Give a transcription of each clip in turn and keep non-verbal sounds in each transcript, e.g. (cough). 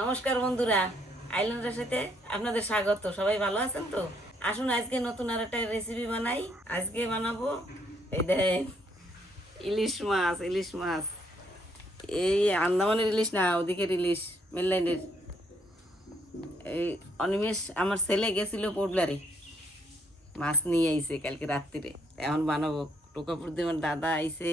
নমস্কার বন্ধুরা আইল্যান্ডের সাথে আপনাদের স্বাগত। সবাই ভালো আছেন তো? আসুন, আজকে নতুন আর একটা রেসিপি বানাই। আজকে বানাবো, এই দেখেন, ইলিশ মাছ ইলিশ মাছ। এই আন্দামানের ইলিশ না, ওদিকের ইলিশ মেনল্যান্ডের এই অনিমেষ আমার ছেলে গেছিল পোটলারে। মাছ নিয়ে আইছে কালকে রাত্রিরে এখন বানাবো। টোকাপুর দিয়ে আমার দাদা আইছে।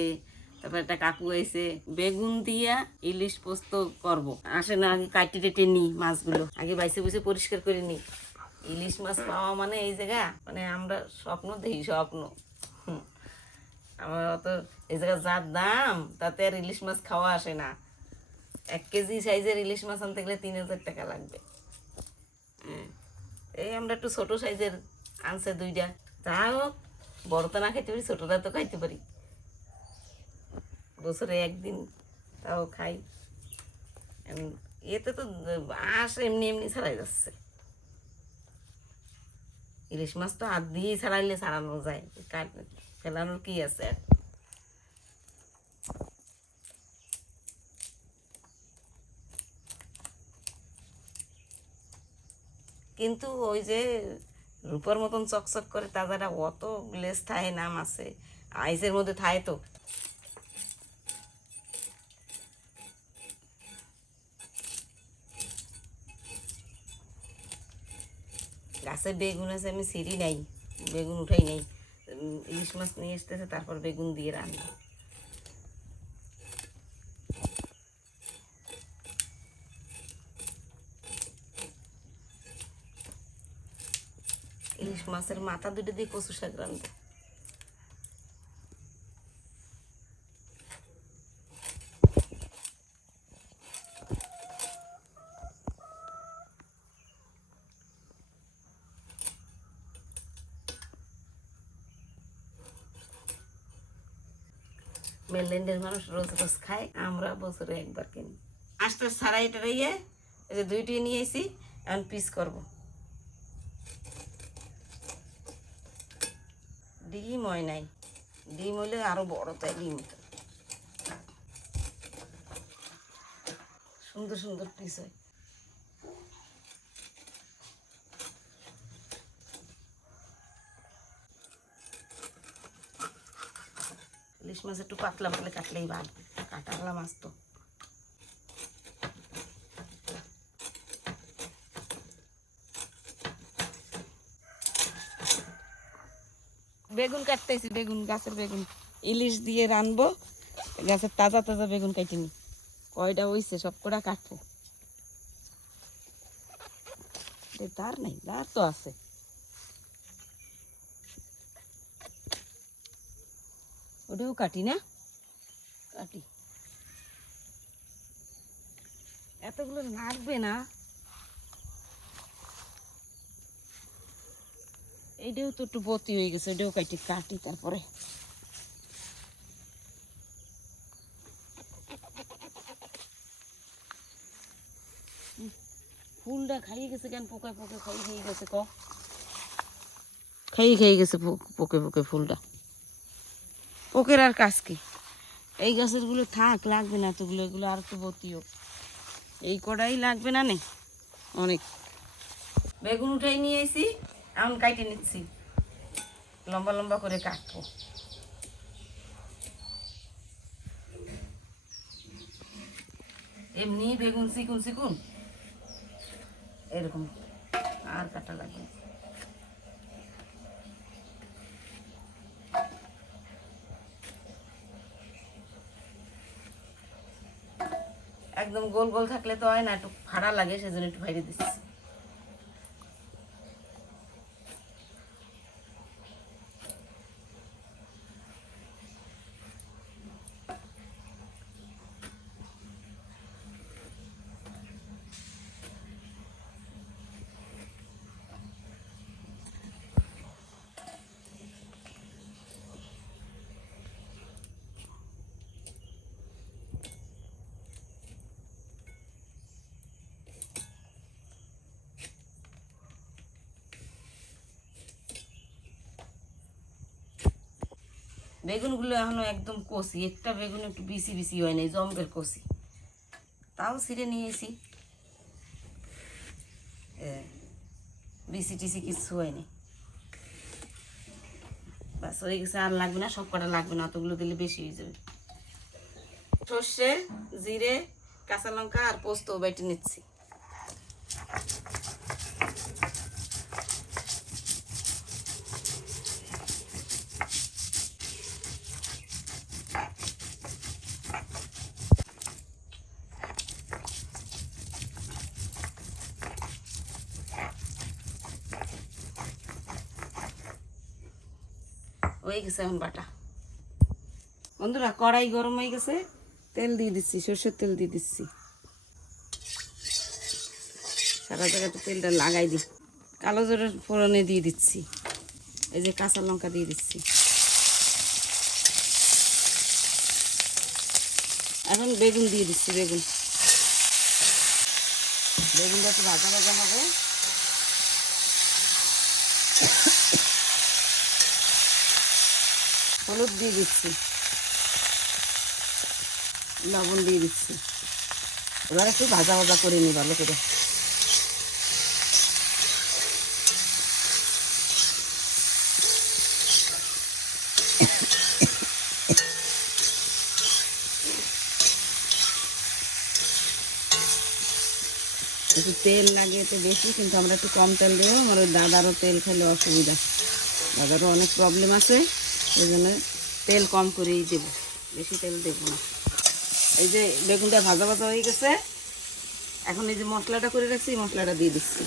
তারপর একটা কাকু আইছে বেগুন দিয়া ইলিশ পোস্ত করব। আসে না, আগে কাটি টেটে নিই মাছগুলো। আগে বাইসে বসে পরিষ্কার করে নিই। ইলিশ মাছ পাওয়া মানে এই জায়গা? মানে আমরা স্বপ্ন দেখি, স্বপ্ন। আমার অত এই জায়গা যার দাম, তাতে আর ইলিশ মাছ খাওয়া আসে না। এক কেজি সাইজের ইলিশ মাছ আনতে গেলে তিন হাজার টাকা লাগবে। হ্যাঁ। এই আমরা একটু ছোট সাইজের আনছে দুইটা। তা হোক, বড়টা না খাইতে পারি, ছোটটা তো খাইতে পারি। বছরে একদিন তাও খাই। এতে তো আস এমনি এমনি ছাড়াই যাচ্ছে। ইলিশ মাছ তো হাত দিয়েই ছাড়াইলে ছাড়ানো যায়। ফেলানোর কি আছে আর? কিন্তু ওই যে রূপার মতন চকচক করে তাজাটা অত লেস থায় নাম আছে আইসের মধ্যে থায় তো। গাছে বেগুন আছে, আমি সিঁড়ি নাই, বেগুন উঠাই নাই। ইলিশ মাছ নিয়ে আসতেছে, তারপর বেগুন দিয়ে রান্না। ইলিশ মাছের মাথা দুটো দিয়ে কচু শাক রান্না। মেনল্যান্ডের মানুষ রোজ রোজ খায়, আমরা বছরে একবার কিনি। আস্তে সারাই টারাইয়ে এই যে দুইটি নিয়েছি এখন পিস করব। ডিম হয় নাই। ডিম হলে আরও বড় তাই ডিম। সুন্দর সুন্দর পিস হয় ইলিশ মাছ একটু পাতলা পাতলা কাটলেই ভালো। কাটালা মাছ তো বেগুন কাটতেছি, বেগুন, গাছের বেগুন। ইলিশ দিয়ে রানবো, গাছের তাজা তাজা বেগুন কাটিনি কয়টা হইছে, সব কটা কাটবো। দাঁড় নাই দাঁড় তো আছে। ওটাও কাটি না? কাটি। এতগুলো লাগবে না। এইটাও তো একটু বতি হয়ে গেছে এটাও কাটি কাটি তারপরে। ফুলটা খাইয়ে গেছে কেন? পোকা, পোকে খাই খেয়ে গেছে ক? খাইয়ে খেয়ে গেছে পোকে পোকে ফুলটা। পোকের আর কাজ কি? এই গাছেরগুলো থাক, লাগবে না তোগুলো এগুলো আর ভর্তি হোক। এই কটাই লাগবে না নে? অনেক। বেগুন উঠাই নিয়ে এসি এখন কাইটে নিচ্ছি। লম্বা লম্বা করে কাটবো। এমনি বেগুন চিকুন চিকুন। এরকম আর কাটা লাগবে একদম গোল গোল থাকলে তো হয় না একটু ফাড়া লাগে সেজন্য একটু বাইরে দিচ্ছি। বেগুনগুলো এখনও একদম কষি, একটা বেগুন একটু বিসি বিসি হয় নাই জম্পের কষি। তাও ছিঁড়ে নিয়েছি। বিসি টিসি কিছু হয়নি। বাস, হয়ে গেছে, আর লাগবে না, সব কটা লাগবে না, অতগুলো দিলে বেশি হয়ে যাবে। সর্ষে, জিরে, কাঁচা লঙ্কা আর পোস্ত বেটে নিচ্ছি। হয়ে গেছে এখন বাটা। বন্ধুরা, কড়াই গরম হয়ে গেছে, তেল দিয়ে দিচ্ছি, সর্ষের তেল দিয়ে দিচ্ছি। সারা জায়গাতে তেলটা লাগাই দিই। কালো জোরের ফোড়নে দিয়ে দিচ্ছি। এই যে কাঁচা লঙ্কা দিয়ে দিচ্ছি। এখন বেগুন দিয়ে দিচ্ছি, বেগুন। বেগুনটা একটু ভাজা ভাজা হবে। হলুদ দিয়ে দিচ্ছি। লবণ দিয়ে দিচ্ছি। এবার একটু ভাজা ভাজা করে নিই ভালো করে। একটু তেল লাগে এতে বেশি, কিন্তু আমরা একটু কম তেল দেবো। আমার দাদারও তেল খেলে অসুবিধা। দাদারও অনেক প্রবলেম আছে। ওই জন্য তেল কম করেই দেবো। বেশি তেল দেবো না। এই যে বেগুনটা ভাজা ভাজা হয়ে গেছে, এখন এই যে মশলাটা করে রাখছি, এই মশলাটা দিয়ে দিচ্ছি।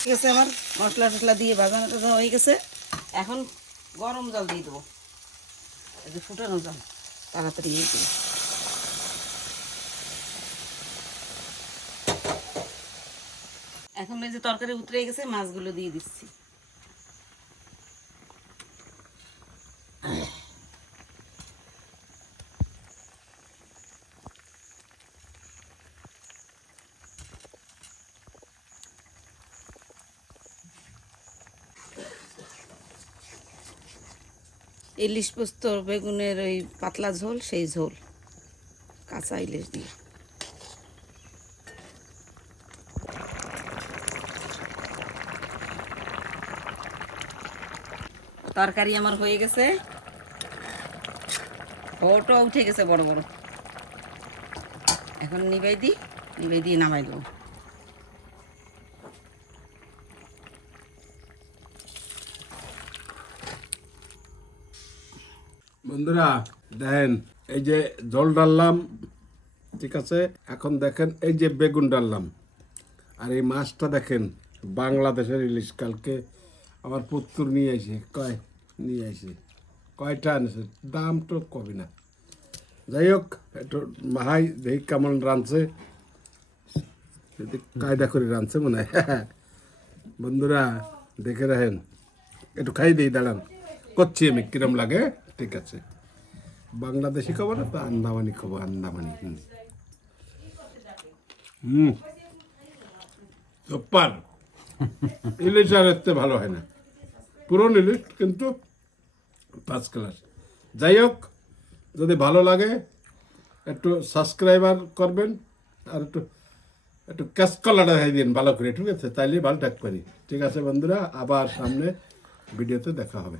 ঠিক আছে আমার মশলা টশলা দিয়ে ভাজানো টাজা হয়ে গেছে। এখন গরম জল দিয়ে দেবো। এই যে ফুটানো জল, তাড়াতাড়ি দিয়ে দেবো। এখন এই যে তরকারি উতরে গেছে, মাছগুলো দিয়ে দিচ্ছি। ইলিশ পোস্ত, বেগুনের ওই পাতলা ঝোল, সেই ঝোল, কাঁচা ইলিশ দিয়ে। তরকারি আমার হয়ে গেছে। ওটা উঠে গেছে বড় বড়। এখন নিবাই দিই, নিবাই দিয়ে নামাই দেবো। বন্ধুরা, দেখেন, এই যে জল ডাললাম, ঠিক আছে? এখন দেখেন, এই যে বেগুন ডাললাম। আর এই মাছটা দেখেন, বাংলাদেশের ইলিশ কালকে আমার পুত্র নিয়ে আসে, কয় নিয়ে আসে? কয়টা আনছে? দাম তো কবি না। যাই হোক, একটু মাহাই দেখি কেমন রাঁধছে। যদি কায়দা করে রাঁধছে মনে হয়। (laughs) বন্ধুরা, দেখে রাখেন। একটু খাই দিই, দাঁড়ান। করছি আমি, কিরম লাগে? ঠিক আছে। বাংলাদেশি খবর না তো আন্দামানি খবর? আন্দামানি, হুম। সুপার ইলিশ আর ভালো হয় না। পুরন লিস্ট কিন্তু পাঁচ ক্লাস যাই হোক, যদি ভালো লাগে, একটু সাবস্ক্রাইবার করবেন আর একটু একটু ক্যাশ কলাটা খাই দিন ভালো করে, ঠিক আছে? তাইলে ভালো পারি ঠিক আছে বন্ধুরা, আবার সামনে ভিডিওতে দেখা হবে।